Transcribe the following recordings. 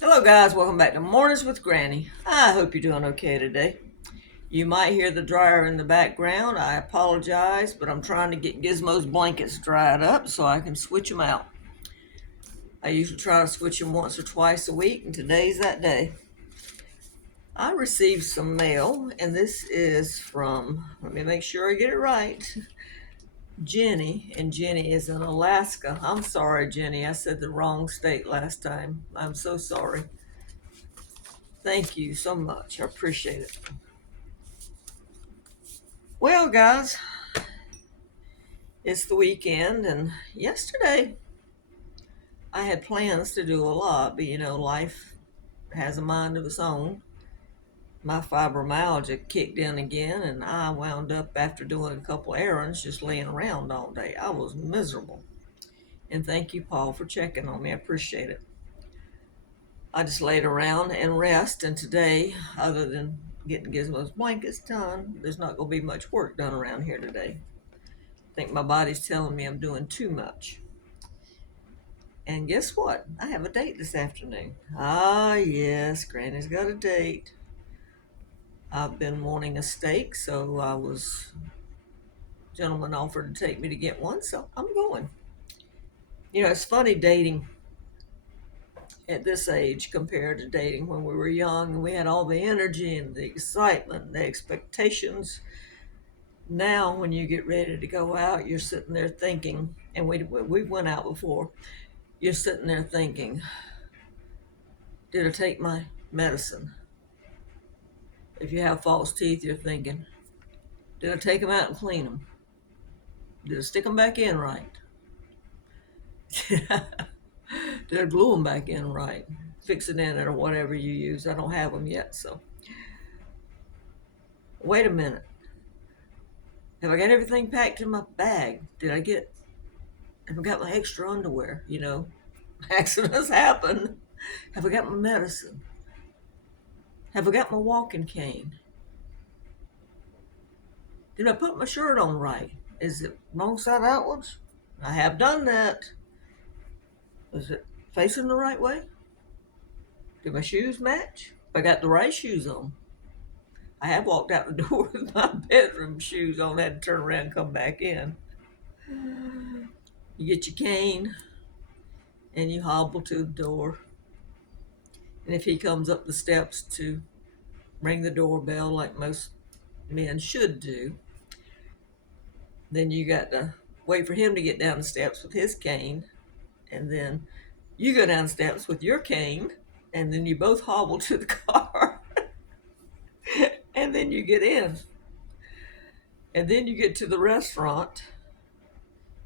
Hello guys, welcome back to Mornings with Granny. I hope you're doing okay today. You might hear the dryer in the background. I apologize, but I'm trying to get Gizmo's blankets dried up so I can switch them out. I usually try to switch them once or twice a week, and today's that day. I received some mail, and this is from, let me make sure I get it right, Jenny, and Jenny is in Alaska. I'm sorry, Jenny, I said the wrong state last time. I'm so sorry. Thank you so much. I appreciate it. Well, guys, it's the weekend, and yesterday I had plans to do a lot, but life has a mind of its own. My fibromyalgia kicked in again, and I wound up, after doing a couple errands, just laying around all day. I was miserable. And thank you, Paul, for checking on me. I appreciate it. I just laid around and rest, and today, other than getting Gizmo's blankets done, there's not going to be much work done around here today. I think my body's telling me I'm doing too much. And guess what? I have a date this afternoon. Ah, yes, Granny's got a date. I've been wanting a steak, so gentleman offered to take me to get one, so I'm going. It's funny dating at this age compared to dating when we were young and we had all the energy and the excitement and the expectations. Now, when you get ready to go out, you're sitting there thinking, and we went out before, you're sitting there thinking, did I take my medicine? If you have false teeth, you're thinking, did I take them out and clean them? Did I stick them back in right? Did I glue them back in right? Fix it in it or whatever you use. I don't have them yet, so. Wait a minute. Have I got everything packed in my bag? Have I got my extra underwear? Accidents happen. Have I got my medicine? Have I got my walking cane? Did I put my shirt on right? Is it wrong side outwards? I have done that. Is it facing the right way? Do my shoes match? I got the right shoes on. I have walked out the door with my bedroom shoes on, had to turn around and come back in. You get your cane and you hobble to the door. And if he comes up the steps to ring the doorbell like most men should do, then you got to wait for him to get down the steps with his cane, and then you go down the steps with your cane, and then you both hobble to the car, and then you get in. And then you get to the restaurant,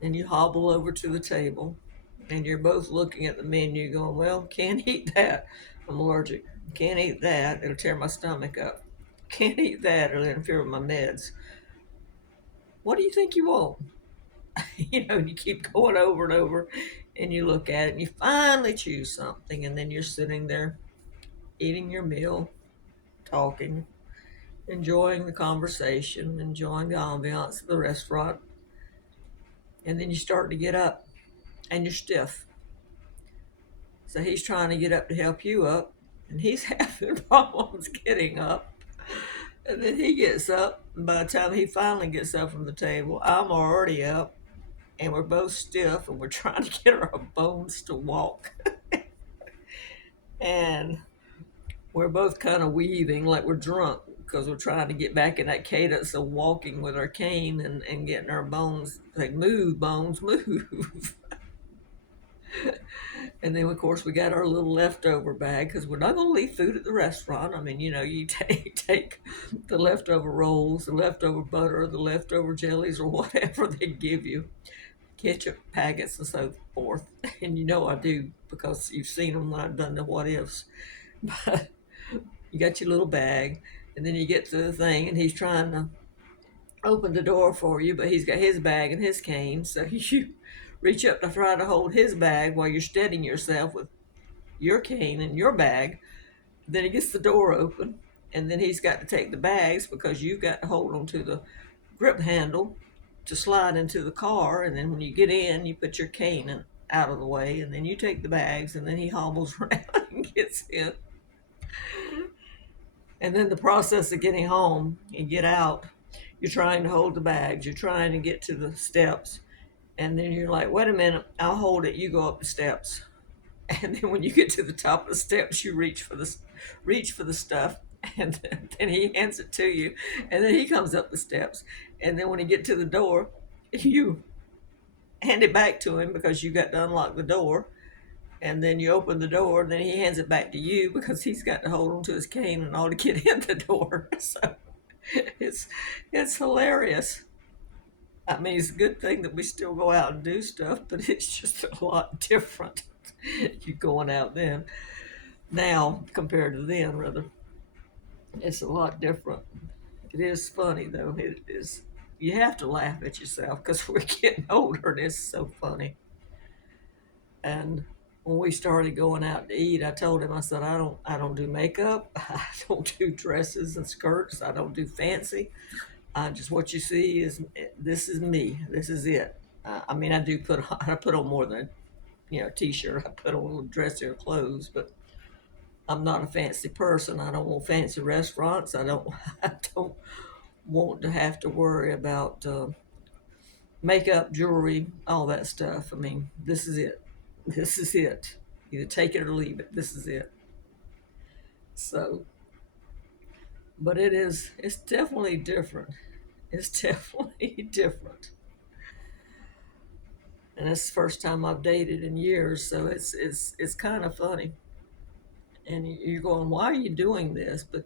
and you hobble over to the table, and you're both looking at the menu going, well, can't eat that. I'm allergic. Can't eat that. It'll tear my stomach up. Can't eat that. It'll interfere with my meds. What do you think you want? You keep going over and over, and you look at it, and you finally choose something, and then you're sitting there eating your meal, talking, enjoying the conversation, enjoying the ambiance of the restaurant, and then you start to get up, and you're stiff. So he's trying to get up to help you up, and he's having problems getting up. And then he gets up, and by the time he finally gets up from the table, I'm already up, and we're both stiff, and we're trying to get our bones to walk. And we're both kind of weaving like we're drunk because we're trying to get back in that cadence of walking with our cane and getting our bones, like, move, bones, move. And then, of course, we got our little leftover bag because we're not going to leave food at the restaurant. I mean, you take the leftover rolls, the leftover butter, the leftover jellies, or whatever they give you, ketchup packets and so forth. And I do because you've seen them when I've done the what ifs. But you got your little bag, and then you get to the thing, and he's trying to open the door for you, but he's got his bag and his cane, so you reach up to try to hold his bag while you're steadying yourself with your cane and your bag. Then he gets the door open, and then he's got to take the bags because you've got to hold on to the grip handle to slide into the car, and then when you get in, you put your cane out of the way, and then you take the bags, and then he hobbles around and gets in. And then the process of getting home and get out, you're trying to hold the bags, you're trying to get to the steps, and then you're like, wait a minute, I'll hold it, you go up the steps. And then when you get to the top of the steps, you reach for the stuff, and then he hands it to you, and then he comes up the steps, and then when you get to the door, you hand it back to him because you got to unlock the door, and then you open the door, and then he hands it back to you because he's got to hold on to his cane and all to get in the door. So it's it's hilarious. I mean, it's a good thing that we still go out and do stuff, but it's just a lot different. You going out then now compared to then, rather. It's a lot different. It is funny though. It is. You have to laugh at yourself because we're getting older, and it's so funny. And when we started going out to eat, I told him, I said, I don't do makeup, I don't do dresses and skirts, I don't do fancy. I just what you see is this is me. This is it. I mean, I do put on, I put on more than t-shirt. I put on a little dressier clothes, but I'm not a fancy person. I don't want fancy restaurants. I don't. I don't want to have to worry about makeup, jewelry, all that stuff. I mean, this is it. This is it. Either take it or leave it. This is it. So, but it is. It's definitely different. It's definitely different. And it's the first time I've dated in years, so it's kind of funny. And you're going, why are you doing this? But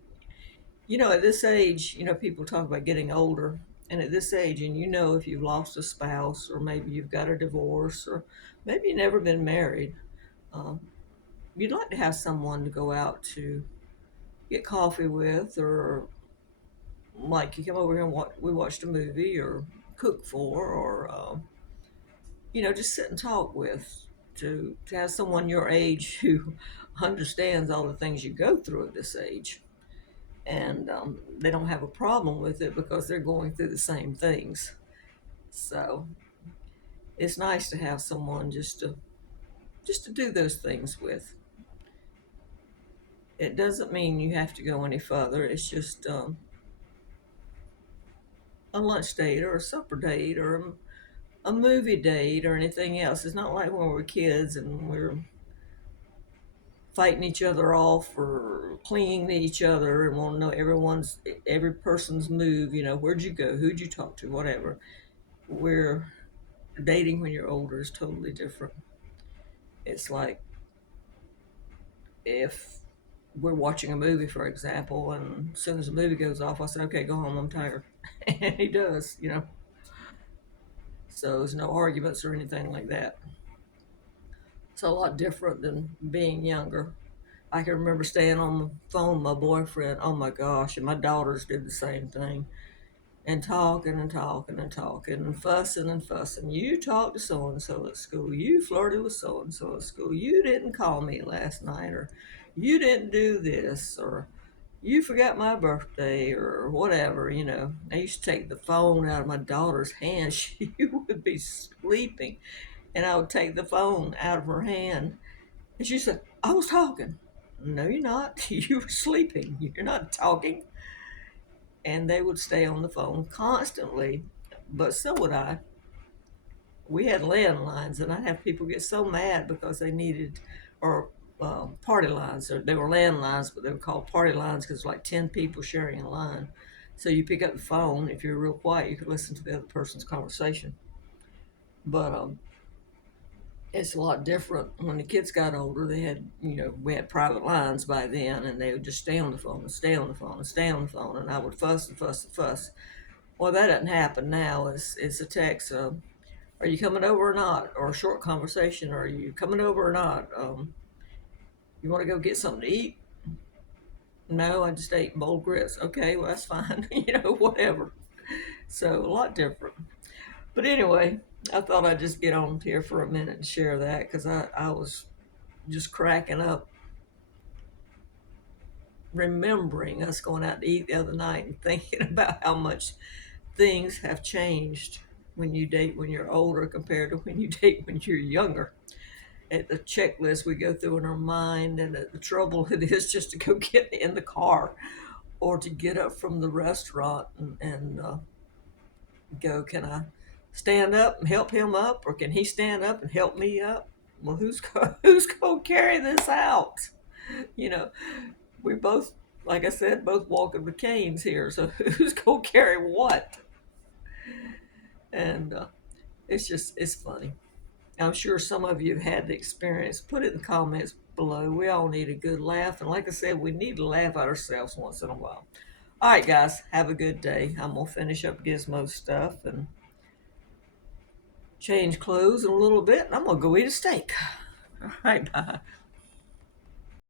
at this age, people talk about getting older, and at this age, and if you've lost a spouse, or maybe you've got a divorce, or maybe you've never been married, um, you'd like to have someone to go out to get coffee with, or like you come over here and we watched a movie, or cook for, or just sit and talk with, to have someone your age who understands all the things you go through at this age, and they don't have a problem with it because they're going through the same things. So it's nice to have someone just to do those things with. It doesn't mean you have to go any further. It's just a lunch date or a supper date or a movie date or anything else. It's not like when we were kids and we're fighting each other off or clinging to each other and want to know every person's move. Where'd you go? Who'd you talk to? Whatever. We're dating when you're older is totally different. It's like if we're watching a movie, for example, and as soon as the movie goes off, I said, okay, go home, I'm tired. And he does. So there's no arguments or anything like that. It's a lot different than being younger. I can remember staying on the phone with my boyfriend, oh my gosh, and my daughters did the same thing, and talking and talking and talking and fussing and fussing. You talked to so and so at school. You flirted with so and so at school. You didn't call me last night, or you didn't do this, or you forgot my birthday, or whatever. I used to take the phone out of my daughter's hand. She would be sleeping, and I would take the phone out of her hand, and she said, I was talking. No, you're not. You were sleeping. You're not talking. And they would stay on the phone constantly, but so would I. We had landlines, and I'd have people get so mad because they needed, or party lines, or they were landlines, but they were called party lines because like 10 people sharing a line. So you pick up the phone. If you're real quiet, you could listen to the other person's conversation. But it's a lot different. When the kids got older, they had, we had private lines by then, and they would just stay on the phone and stay on the phone and stay on the phone, and I would fuss and fuss and fuss. Well, that doesn't happen now. It's a text. Are you coming over or not? Or a short conversation. Are you coming over or not? You want to go get something to eat? No, I just ate boiled grits. Okay, well, that's fine. Whatever. So a lot different. But anyway, I thought I'd just get on here for a minute and share that because I was just cracking up remembering us going out to eat the other night and thinking about how much things have changed when you date when you're older compared to when you date when you're younger. At the checklist we go through in our mind, and the trouble it is just to go get in the car or to get up from the restaurant and go, can I stand up and help him up, or can he stand up and help me up? Well, who's going to carry this out? You know, we both, like I said, both walking with canes here, so who's going to carry what? And it's funny. I'm sure some of you have had the experience. Put it in the comments below. We all need a good laugh, and like I said, we need to laugh at ourselves once in a while. All right, guys, have a good day. I'm gonna finish up Gizmo stuff and change clothes in a little bit, and I'm gonna go eat a steak. All right, bye.